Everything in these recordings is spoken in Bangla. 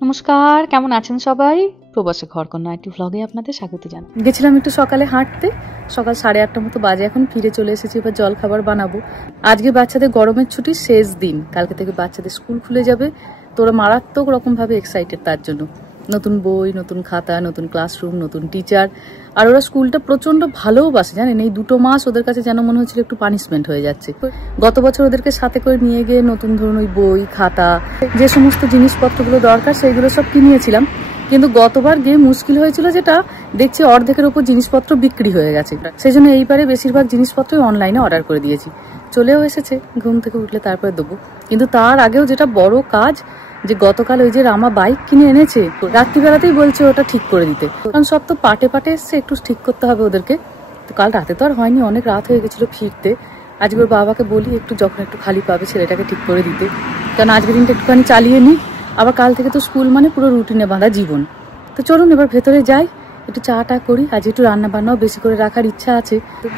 নমস্কার, কেমন আছেন সবাই? প্রবাসী ঘরকন্যা একটি ভ্লগে আপনাদের স্বাগত জানাই। গেছিলাম একটু সকালে হাঁটতে, সকাল 8:30 মতো বাজে, এখন ফিরে চলে এসেছি। এবার জল খাবার বানাবো। আজকে বাচ্চাদের গরমের ছুটির শেষ দিন, কালকে থেকে বাচ্চাদের স্কুল খুলে যাবে। তোরা মারাত্মক রকম ভাবে এক্সাইটেড তার জন্য। নতুন বই, নতুন খাতা, নতুন ক্লাসরুম, নতুন টিচার, আর ওরা স্কুলটা প্রচন্ড ভালোবাসে জানেন। এই 2 মাস ওদের কাছে যেন মনে হচ্ছিল একটু পানিশমেন্ট হয়ে যাচ্ছে। গত বছর ওদেরকে সাথে করে নিয়ে গিয়ে নতুন ধরুন ওই বই, খাতা, যে সমস্ত জিনিসপত্রগুলো দরকার সেইগুলো সব কিনিয়েছিলাম। কিন্তু গতবার গিয়ে মুশকিল হয়েছিল, যেটা দেখছি অর্ধেকের উপর জিনিসপত্র বিক্রি হয়ে গেছে। সেই জন্য এইবারে বেশিরভাগ জিনিসপত্রই অনলাইনে অর্ডার করে দিয়েছি। চলেও এসেছে, ঘুম থেকে উঠলে তারপরে দেবো। কিন্তু তার আগেও যেটা বড় কাজ, যে গতকাল ওই যে রামা বাইক কিনে এনেছে, রাত্রিবেলাতেই বলছে ওটা ঠিক করে দিতে, কারণ সব তো পাটে পাটে এসছে, একটু ঠিক করতে হবে ওদেরকে। তো কাল রাতে তো আর হয়নি, অনেক রাত হয়ে গেছিল ফিরতে। আজকে ওর বাবাকে বলি একটু যখন একটু খালি পাবে ছেলেটাকে ঠিক করে দিতে, কারণ আজকের দিনটা একটুখানি চালিয়ে নিই। আবার কাল থেকে তো স্কুল, মানে পুরো রুটিনে বাঁধা জীবন। তো চলুন এবার ভেতরে যাই, একটু চাটা করি। আজ একটু রান্না বান্নাও বেশি করে রাখার ইচ্ছা আছে।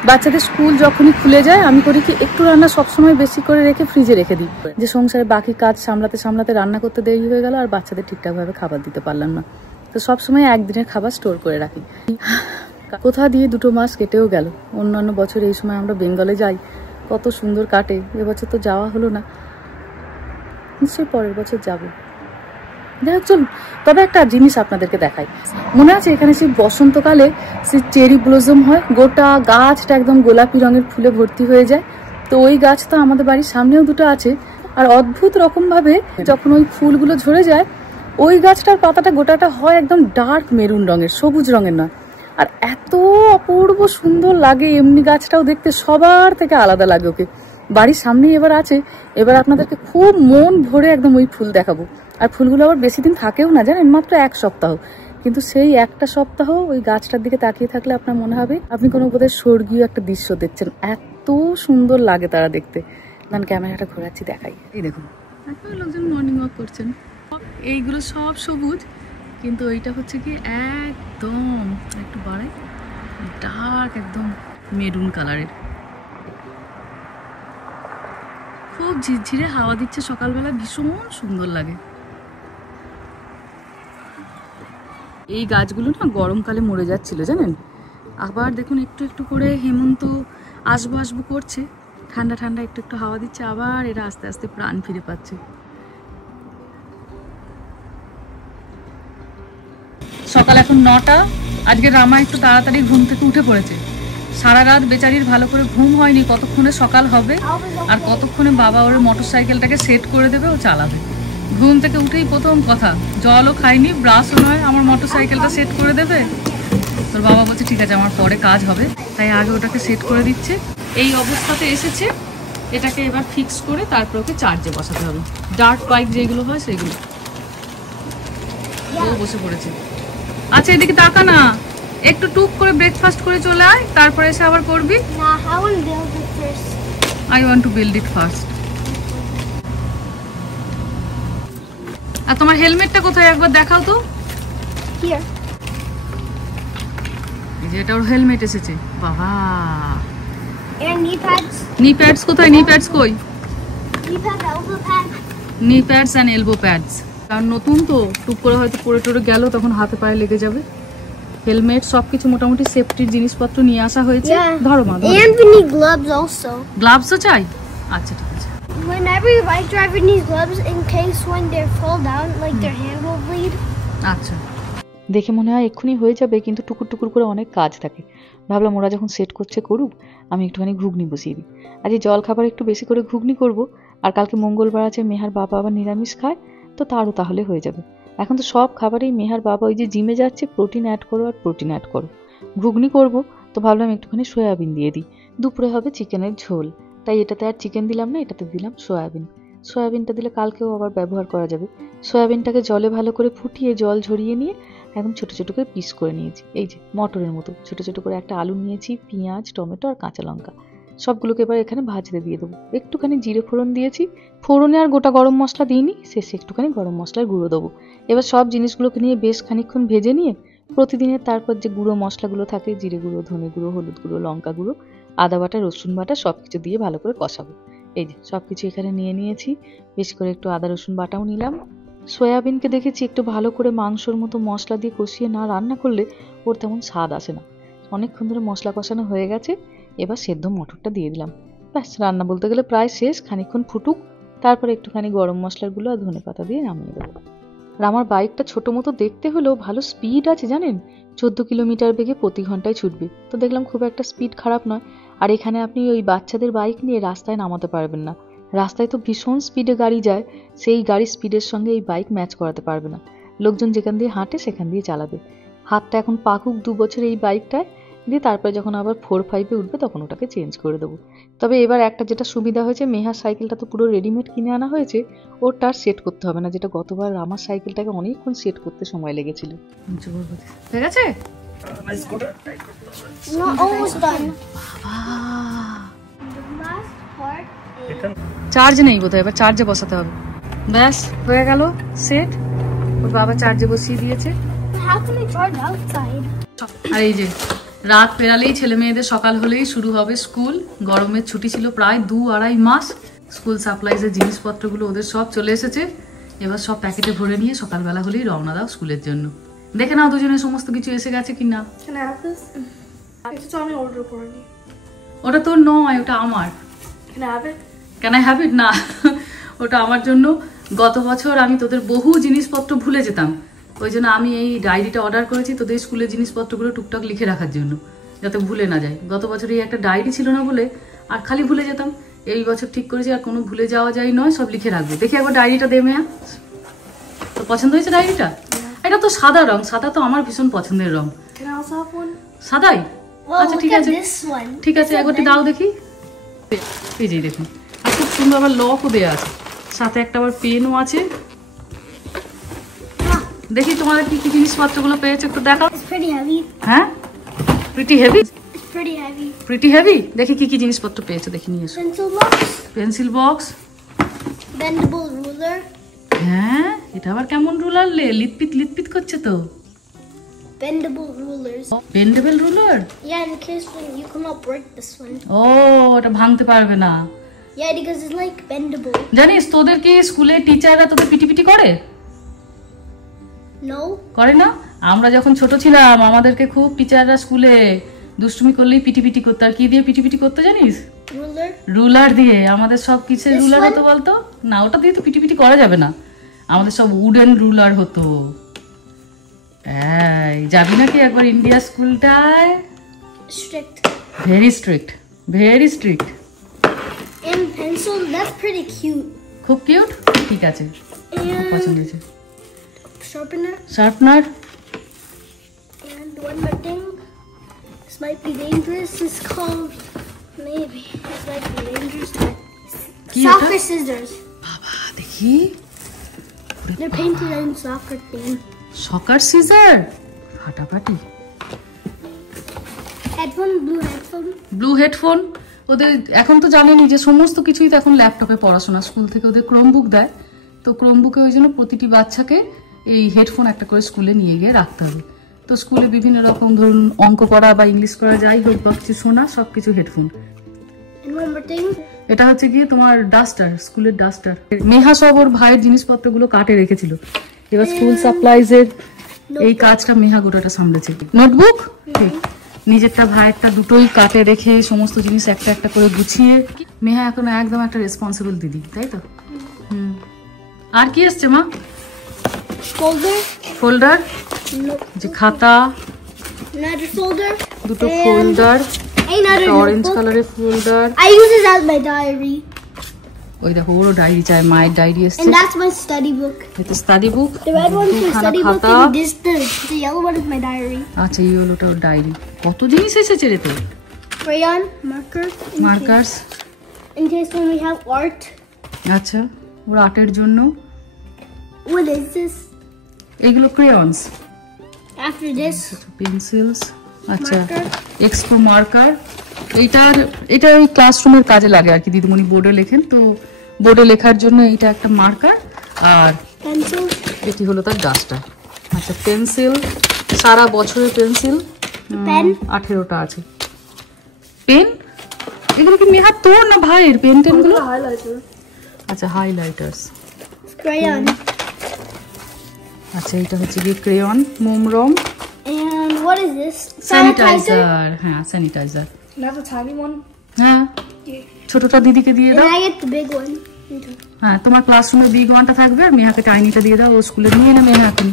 বাচ্চাদের স্কুল যখনই খুলে যায় আমি করি কি, একটু রান্না সবসময় বেশি করে রেখে ফ্রিজে রেখে দিই, যে সংসারে বাকি কাজ সামলাতে সামলাতে রান্না করতে দেরি হয়ে গেল আর বাচ্চাদের ঠিকঠাক ভাবে খাবার দিতে পারলাম না। তো সবসময় একদিনের খাবার স্টোর করে রাখি। কোথা দিয়ে 2 মাস কেটেও গেল। অন্যান্য বছর এই সময় আমরা বেঙ্গলে যাই, কত সুন্দর কাটে। এবছর তো যাওয়া হলো না, নিশ্চয়ই পরের বছর যাবো। চলুন তবে একটা জিনিস আপনাদেরকে দেখাই। মনে আছে এখানে সেই বসন্তকালে সেই চেরি ব্লসম হয়, গোটা গাছটা একদম গোলাপি রঙের ফুলে ভর্তি হয়ে যায়। তো ওই গাছ তো আমাদের বাড়ির সামনেও 2টো আছে। আর অদ্ভুত রকম ভাবে যখন ওই ফুলগুলো ঝরে যায়, ওই গাছটার পাতাটা গোটাটা হয় একদম ডার্ক মেরুন রঙের, সবুজ রঙের নয়। আর এত অপূর্ব সুন্দর লাগে, এমনি গাছটাও দেখতে সবার থেকে আলাদা লাগে ওকে। বাড়ির সামনেই এবার আছে। এবার আপনাদেরকে খুব মন ভরে একদম ওই ফুল দেখাবো। আর ফুলগুলো আবার বেশি দিন থাকেও না জানেন, মাত্র 1 সপ্তাহ। কিন্তু সেই একটা সপ্তাহ ওই গাছটার দিকে তাকিয়ে থাকলে আপনার মনে হবে আপনি কোনো বোধহয় স্বর্গীয় একটা দৃশ্য দেখছেন। এত সুন্দর লাগে তারা দেখতে। আমি ক্যামেরাটা ঘোরাচ্ছি, দেখাই। এই দেখুন, লোকজন মর্নিং ওয়াক করছেন। এইগুলো সব সবুজ, কিন্তু ওইটা হচ্ছে কি একদম একটু বাড়াই, ডার্ক একদম মেরুন কালারের। খুব ঝিরঝিরে হাওয়া দিচ্ছে সকালবেলা, ভীষণ সুন্দর লাগে। এই গাছগুলো না গরমকালে মরে যাচ্ছিল জানেন। আবার দেখুন একটু একটু করে হেমন্ত আসবো আসবো করছে, ঠান্ডা ঠান্ডা একটু একটু হাওয়া দিচ্ছে, আবার এরা আস্তে আস্তে প্রাণ ফিরে পাচ্ছে। সকাল এখন 9টা। আজকে রামা একটু তাড়াতাড়ি ঘুম থেকে উঠে পড়েছে। সারা রাত বেচারির ভালো করে ঘুম হয়নি, কতক্ষণে সকাল হবে আর কতক্ষণে বাবা ওর মোটরসাইকেলটাকে সেট করে দেবে, ও চালাবে। ঘুম থেকে উঠেই প্রথম কথা, জলও খাইনি, ব্রাশও নয়, আমার মোটরসাইকেলটা সেট করে দেবে। তোর বাবা বলছে ঠিক আছে, আমার পরে কাজ হবে, তাই আগে ওটাকে সেট করে দিচ্ছে। এই অবস্থাতে এসেছে, এটাকে এবার ফিক্স করে তারপর ওকে চার্জে বসাতে হবে। ডার্ট বাইক যেগুলো হয় সেগুলো। ও বসে পড়েছে। আচ্ছা এদিকে তাকা না, একটু টুক করে ব্রেকফাস্ট করে চলে আয়, তারপরে এসে আবার করবি। I want to build it first. আর তোমার হেলমেটটা কোথায় একবার দেখাও তো। Here. এই যে এটা ওর হেলমেট এসেছে। বাবা। And knee pads. নি প্যাডস কোথায়? নি প্যাডস কই? Knee pads, elbow pads. নি প্যাডস এন্ড এলবো প্যাডস। কারণ নতুন তো, টুক করে হয়তো পড়ে টরে গেল, তখন হাতে পায়ে লেগে যাবে। হেলমেট সবকিছু মোটামুটি সেফটির জিনিসপত্র নিয়ে আসা হয়েছে। ধরো মা। And we need gloves also. গ্লাভসও চাই? আচ্ছা ঠিক আছে। Whenever your bike driver needs gloves in case when they fall down, like their hand will bleed. আচ্ছা, দেখে মনে হয় এক্ষুনি হয়ে যাবে, কিন্তু টুকুর টুকুর করে অনেক কাজ থাকে। ভাবলাম ওরা যখন সেট করছে করুক, আমি একটুখানি ঘুগনি বসিয়ে দিই। আজ জল খাবার একটু বেশি করে ঘুগনি করব। আর কালকে মঙ্গলবার আছে, মেহার বাবা আবার নিরামিষ খায়, তো তারও তাহলে হয়ে যাবে। এখন তো সব খাবারেই মেহার বাবা ওই যে জিমে যাচ্ছে, প্রোটিন অ্যাড করো আর প্রোটিন অ্যাড করো। ঘুগনি করব, তো ভাবলাম একটুখানি সয়াবিন দিয়ে দিই। দুপুরে হবে চিকেনের ঝোল, তাই এটাতে আর চিকেন দিলাম না, এটাতে দিলাম সয়াবিন। সয়াবিনটা দিলে কালকেও আবার ব্যবহার করা যাবে। সয়াবিনটাকে জলে ভালো করে ফুটিয়ে জল ঝরিয়ে নিয়ে একদম ছোট ছোট করে পিস করে নিয়েছি। এই যে মটরের মতো ছোট ছোট করে একটা আলু নিয়েছি, পেঁয়াজ, টমেটো আর কাঁচা লঙ্কা, সবগুলোকে এবার এখানে ভাজতে দিয়ে দেবো। একটুখানি জিরে ফোড়ন দিয়েছি, ফোড়নে আর গোটা গরম মশলা দিইনি, শেষে একটুখানি গরম মশলার গুঁড়ো দেবো। এবার সব জিনিসগুলোকে নিয়ে বেশ খানিকক্ষণ ভেজে নিয়ে প্রতিদিনের তারপর যে গুঁড়ো মশলাগুলো থাকে, জিরে গুঁড়ো, ধনে গুঁড়ো, হলুদ গুঁড়ো, লঙ্কা গুঁড়ো, আদা বাটা, রসুন বাটা, সবকিছু দিয়ে ভালো করে কষাবো। এই যে সবকিছু এখানে নিয়ে নিয়েছি, বেশ করে একটু আদা রসুন বাটাও নিলাম, সয়াবিনকে দেখেছি একটু ভালো করে মাংসর মতো মশলা দিয়ে কষিয়ে না রান্না করলে ওর তেমন স্বাদ আসে না। অনেকক্ষণ ধরে মশলা কষানো হয়ে গেছে, এবার সেদ্ধ মটরটা দিয়ে দিলাম। ব্যাস, রান্না বলতে গেলে প্রায় শেষ। খানিকক্ষণ ফুটুক, তারপরে একটুখানি গরম মশলার গুঁড়ো আর ধনেপাতা দিয়ে নামিয়ে দেবো। আর আমার বাইকটা ছোট মতো দেখতে হলেও ভালো স্পিড আছে জানেন, 14 কিলোমিটার বেগে প্রতি ঘন্টায় ছুটবে। তো দেখলাম খুব একটা স্পিড খারাপ নয়। আর এখানে আপনি ওই বাচ্চাদের বাইক নিয়ে রাস্তায় নামাতে পারবেন না, রাস্তায় তো ভীষণ স্পিডে গাড়ি যায়, সেই গাড়ির স্পিডের সঙ্গে এই বাইক ম্যাচ করাতে পারবে না। লোকজন যেখান দিয়ে হাঁটে সেখান দিয়ে চালাবে। হাতটা এখন পাকুক 2 বছর এই বাইকটায়, দিয়ে তারপরে যখন আবার 4-5-এ উঠবে তখন ওটাকে চেঞ্জ করে দেবো। তবে এবার একটা যেটা সুবিধা হয়েছে, মেহার সাইকেলটা তো পুরো রেডিমেড কিনে আনা হয়েছে, ওটা আর সেট করতে হবে না, যেটা গতবার আমার সাইকেলটাকে অনেকক্ষণ সেট করতে সময় লেগেছিল। হয়ে গেছে? No, almost done. The last part is... charge নেই বোধহয়, এবার চার্জে বসাতে হবে। ব্যাস হয়ে গেল সেট। ওর বাবা চার্জে বসিয়ে দিয়েছে। How can I charge outside? আর এই যে রাত পেরালেই ছেলে মেয়েদের সকাল হলেই শুরু হবে স্কুল। গরমের ছুটি ছিল প্রায় 2-2.5 মাস। স্কুল সাপ্লাইজের জিনিসপত্রগুলো ওদের সব চলে এসেছে, এবার সব প্যাকেটে ভরে নিয়ে সকালবেলা হলেই রওনা দাও স্কুলের জন্য। দেখে নাও দুজনে সমস্ত কিছু এসে গেছে কিনা। Can I have this? It's on order for me. ওটা তোর নয়, ওটা আমার। Can I have it? Can I have it? না, ওটা আমার জন্য। গত বছর আমি তোদের বহু জিনিসপত্র ভুলে যেতাম, ওই জন্য আমি এই ডায়েরিটা অর্ডার করেছি তোদের স্কুলের জিনিসপত্রগুলো টুকটাক লিখে রাখার জন্য, যাতে ভুলে না যায়। গত বছর এই একটা ডায়েরি ছিল না বলে আর খালি ভুলে যেতাম। এই বছর ঠিক করেছি আর কোনো ভুলে যাওয়া যায় নয়, সব লিখে রাখবো। দেখি একবার ডায়েরিটা দে মেয়া। তো পছন্দ হয়েছে ডায়েরিটা? এটা তো সাদা রং, সাদা তো আমার ভীষণ পছন্দের রং। Can I also have one? সাদাই? আচ্ছা ঠিক আছে, This one. ঠিক আছে, একবারটি দাও দেখি। এই যে দেখুন, আর খুব সুন্দর আবার লকও দেওয়া আছে, সাথে একটা আবার পেনও আছে। দেখি তোমার কি কি জিনিসপত্রগুলো পেয়েছে একটু দেখাও। It's pretty heavy. হ্যাঁ, pretty heavy. It's pretty heavy. Pretty heavy. দেখি কি কি জিনিসপত্র পেয়েছে, দেখি নিয়ে এসো। Pencil box. Pencil box. Bendable ruler. হ্যাঁ, এটা আবার কেমন রুলার লে, লিটপিট লিটপিট করছে তো। Bendable rulers. Bendable ruler. Yeah, in case when you cannot break this one. ও, ওটা ভাঙতে পারবে না। Yeah, because it's like bendable. জানিস তোদের কি স্কুলে টিচাররা তোদের পিটি করে? No. করে না? আমরা যখন ছোট ছিলাম আমাদেরকে খুব টিচাররা স্কুলে দুষ্টুমি করলেই পিটি করতো। আর কি দিয়ে পিটি করতে জানিস? Ruler. রুলার দিয়ে। আমাদের সব কিসের রুলার হতো বলতো? না, ওটা দিয়ে তো পিটি করা যাবে না, আমাদের সব উডেন রুলার হতো। এই যাবি নাকি একবার ইন্ডিয়া স্কুলটায়? Strict. Very strict, very strict. And pencil, that's pretty cute. খুব কিউট। ঠিক আছে, পছন্দ হয়েছে। Sharpener. Sharpener. And one more thing. This might be dangerous. It's called, maybe, this might be dangerous. কি Soccer এটা? scissors. বাবা দেখি, They're painted in soccer theme. Soccer সিজার। ফাটাফাটি। Headphone, blue headphone. Blue headphone. ওদের এখন তো জানেনি যে সমস্ত কিছুই তো এখন ল্যাপটপে পড়াশোনা, স্কুল থেকে ওদের ক্রোমবুক দেয়, তো ক্রোমবুকে ওই জন্য প্রতিটি বাচ্চাকে এই হেডফোন একটা করে স্কুলে নিয়ে গিয়ে রাখতে হবে। তো স্কুলে বিভিন্ন রকম ধরুন অঙ্ক পড়া বা ইংলিশ করা যাই হোক বা কিছু শোনা, সবকিছু headphone. And one more thing. এটা হচ্ছে গিয়ে তোমার ডাস্টার, স্কুলের ডাস্টার। মেহা সব ওর ভাইয়ের জিনিসপত্রগুলো কাটে রেখেছিল, এবার স্কুল সাপ্লাইজের এই কাজটা মেহা গোটাটা সামলেছে। নোটবুক, ঠিক, নিজেরটা ভাইয়েরটা দুটোই কাটে রেখে সমস্ত জিনিস একটা একটা করে গুছিয়ে মেহা এখন একদম একটা রেসপন্সিবল দিদি, তাই তো? হুম। আর কি আসছে মা? Folder. Folder, No. যে খাতা, Another folder. দুটো And folder, another orange notebook. কালারের folder. I use it as my diary. ওই দেখো ওরও ডায়েরি চাই, মায়ের ডায়েরি এসছে। And that's my study book. এটা study book, The red one is my দুখানা study book খাতা। and the yellow one is my diary. আচ্ছা, এই হলো ওর ডায়েরি। কত জিনিস এসেছে রে তো। Crayon, marker. Markers. In case when we have art. আচ্ছা, ওর আর্টের জন্য। What is this? এগুলো ক্রেয়ন্স। After this, pencils. আচ্ছা, Marker. Expo marker. এটা ওই ক্লাসরুমের কাজে লাগে আর কি, দিদিমণি বোর্ডে লেখেন তো, বোর্ডে লেখার জন্য এইটা একটা মার্কার। আর pencil. এটি হলো তার ডাস্টার। আচ্ছা, পেন্সিল, সারা বছরের পেন্সিল। Pen. 18টা আছে। পেন, এগুলো কি মেহার তোর না ভাইয়ের পেন টেন গুলো? Highlighter. আচ্ছা, হাইলাইটার্স। Crayon. আচ্ছা এটা হচ্ছে কি ক্রেয়ন, মোম রং, And what is this? Sanitizer. হ্যাঁ sanitizer. Can I have the tiny one? হ্যাঁ ছোটটা দিদিকে দিয়ে And দাও। I get the big one. হ্যাঁ তোমার ক্লাসরুমে বিগ ওয়ানটা থাকবে আর মেহাকে টাইনিটা দিয়ে দাও, ও স্কুলে নিয়ে নেবে এখন।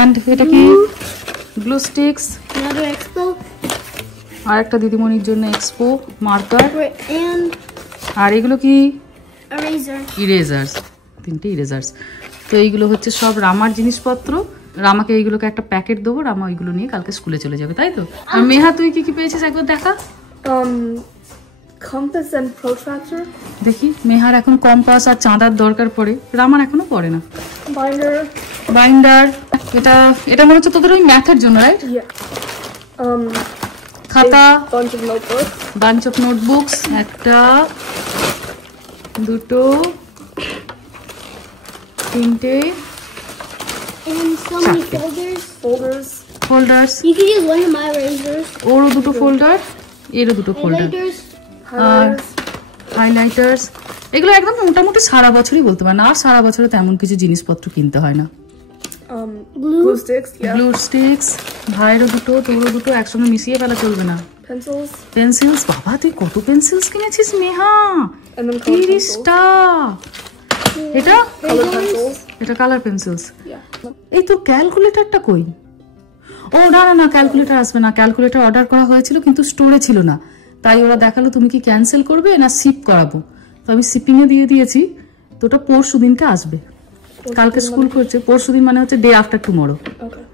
And এটা কি গ্লু স্টিক্স, another expo. আর একটা দিদিমণির জন্য এক্সপো মার্কার, And আর এগুলো কি eraser. ইরেজার্স, 3টে ইরেজার্স। তো এইগুলো হচ্ছে সব রামার জিনিসপত্র। রামাকে এইগুলোকে একটা প্যাকেট দেবো, রামা ওইগুলো নিয়ে কালকে স্কুলে চলে যাবে, তাই তো? আর মেহা তুই কি কি পেয়েছিস একবার দেখা। Compass and protractor. দেখি মেহার এখন কম্পাস আর চাঁদার দরকার পড়ে, রামার এখনো পড়ে না। Binder. বাইন্ডার, এটা মনে হচ্ছে তোদের ওই ম্যাথের জন্য, রাইট? Yeah. খাতা, Bunch of notebooks. Bunch of notebooks, একটা, দুটো, তিনটে, And so many Chocolate. folders. Folders. You can use one of my erasers. ওরও দুটো ফোল্ডার, এরও দুটো ফোল্ডার, Highlighters. আর হাইলাইটার্স। এগুলো একদম মোটামুটি সারা বছরই বলতে পারে না, আর সারা বছরে তেমন কিছু জিনিসপত্র কিনতে হয় না। Glue sticks, yeah. Glue sticks, ভাইয়েরও দুটো, তোরও দুটো, একসঙ্গে মিশিয়ে ফেলা চলবে না। Pencils. পেন্সিলস, বাবা তুই কত পেন্সিলস কিনেছিস Meha, And then colored pencils. 30টা। এটা Colored pencils. এটা কালার পেন্সিলস। Yeah. এই তো ক্যালকুলেটরটা কই? ও না না না, ক্যালকুলেটর আসবে না, ক্যালকুলেটর অর্ডার করা হয়েছিল কিন্তু স্টোরে ছিল না, তাই ওরা দেখালো তুমি কি ক্যান্সেল করবে না শিপ করাবো, তো আমি শিপিংয়ে দিয়ে দিয়েছি। তো ওটা পরশু দিনটা আসবে, কালকে স্কুল করছে, পরশু দিন মানে হচ্ছে ডে আফটার টুমরো। Okay.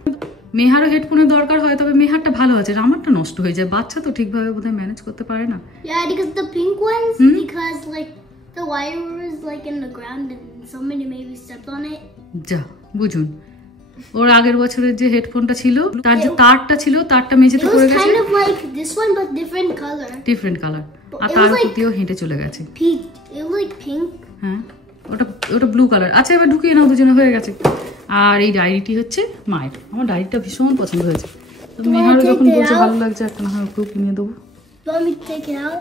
মেহারও হেডফোনের দরকার হয়, তবে মেহারটা ভালো আছে, আমারটা নষ্ট হয়ে যায়, বাচ্চা তো ঠিকভাবে বোধহয় ম্যানেজ করতে পারে না। Yeah, because the pink ones, because like the wire was like in the ground and somebody maybe stepped on it. যা বুঝুন, ওর আগের বছরের যে হেডফোনটা ছিল তার যে তারটা ছিল, তারটা মেঝেতে It পড়ে was গেছে, kind of like this one but different color. Different colour, আর It তার was like- প্রতিও হেঁটে চলে গেছে। Pink. It was like pink. হ্যাঁ ওটা ওটা ব্লু কালার। আচ্ছা এবার ঢুকিয়ে নাও, দুজনে হয়ে গেছে। আর এই ডায়েরিটি হচ্ছে মায়ের, আমার ডায়েরিটা ভীষণ পছন্দ হয়েছে। তো মেহারও যখন বলছে ভালো লাগছে, একটা না হয় ওকেও কিনে দেবো। You want me to take it out?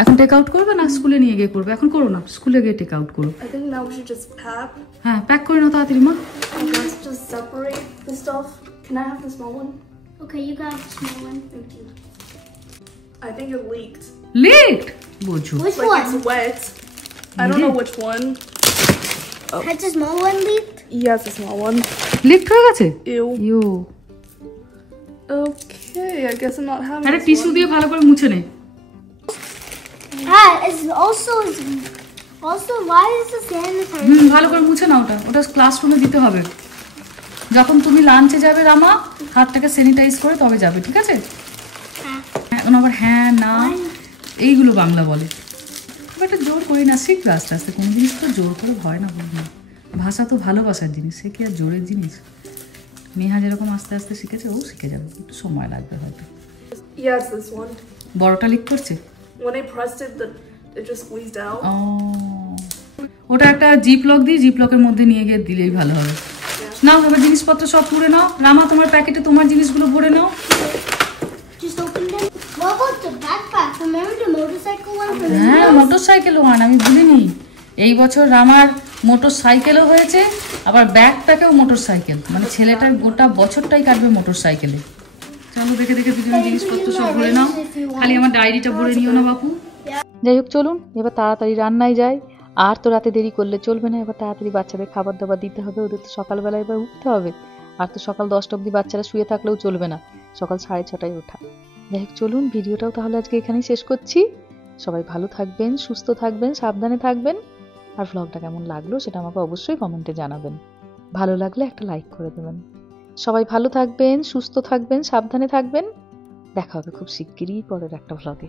এখন টেক আউট করবে না স্কুলে নিয়ে গিয়ে করবে? এখন করো না, স্কুলে গিয়ে টেক আউট করো। I think now we should just pack. হ্যাঁ প্যাক করে নাও তাড়াতাড়ি মা। And let's just separate the stuff. Can I have the small one? Okay, you got the small one. Thank you. I think it leaked. লেট বোঝো। Which Like one? it's wet. I don't know which one. Has the small one leaked? Yes, the small one. Leak হয়ে গেছে? Ew. Ew, Okay, I guess I'm not having একটা this টিস্যু one. দিয়ে ভালো করে মুছে নে। It's also why is the sanitizer? ভালো করে মুছে নাও, ওটা ওটা ক্লাসরুমে দিতে হবে। যখন তুমি লাঞ্চে যাবে রামা, হাতটাকে স্যানিটাইজ করে তবে যাবে, ঠিক আছে? এখন আবার হ্যাঁ না এইগুলো বাংলা বলে, খুব একটা জোর করি না, শিখবে আস্তে আস্তে, কোনো জিনিস তো জোর করে হয় না, বলবো ভাষা তো ভালোবাসার জিনিস, সে কি আর জোরের জিনিস? মেহা যেরকম আস্তে আস্তে শিখেছে ও শিখে যাবে, একটু সময় লাগবে হয়তো। Yes, this one. বড়টা লিক করছে। When I pressed it, it just squeezed out. ও ওটা একটা জিপ লক দিয়ে জিপ লকের মধ্যে নিয়ে গিয়ে দিলেই ভালো হবে। নাও এবার জিনিসপত্র সব পুড়ে নাও, রামা তোমার প্যাকেটে তোমার জিনিসগুলো ভরে নাও। Just open them. What about the backpack? Remember the motorcycle one for the হ্যাঁ মোটর সাইকেল ওয়ান, আমি ভুলিনি। এই বছর রামার মোটর সাইকেলও হয়েছে, আবার ব্যাকপ্যাকেও মোটর সাইকেল, মানে ছেলেটার গোটা বছরটাই কাটবে মোটর সাইকেলে। চলো দেখে দেখে দুজনের জিনিসপত্র সব ভরে নাও, খালি আমার ডায়েরিটা ভরে নিও না বাপু। যাই হোক চলুন এবার তাড়াতাড়ি রান্নায় যাই, আর তো রাতে দেরি করলে চলবে না, এবার তাড়াতাড়ি বাচ্চাদের খাবার দাবার দিতে হবে, ওদের তো সকালবেলা এবার উঠতে হবে, আর তো সকাল 10টা অবধি বাচ্চারা শুয়ে থাকলেও চলবে না, সকাল 6:30টায় ওঠা। যাই হোক চলুন ভিডিওটাও তাহলে আজকে এখানেই শেষ করছি। সবাই ভালো থাকবেন, সুস্থ থাকবেন, সাবধানে থাকবেন, আর ভ্লগটা কেমন লাগলো সেটা আমাকে অবশ্যই কমেন্টে জানাবেন, ভালো লাগলে একটা লাইক করে দেবেন। সবাই ভালো থাকবেন, সুস্থ থাকবেন, সাবধানে থাকবেন, দেখা হবে খুব শিগগিরই পরের একটা ভ্লগে।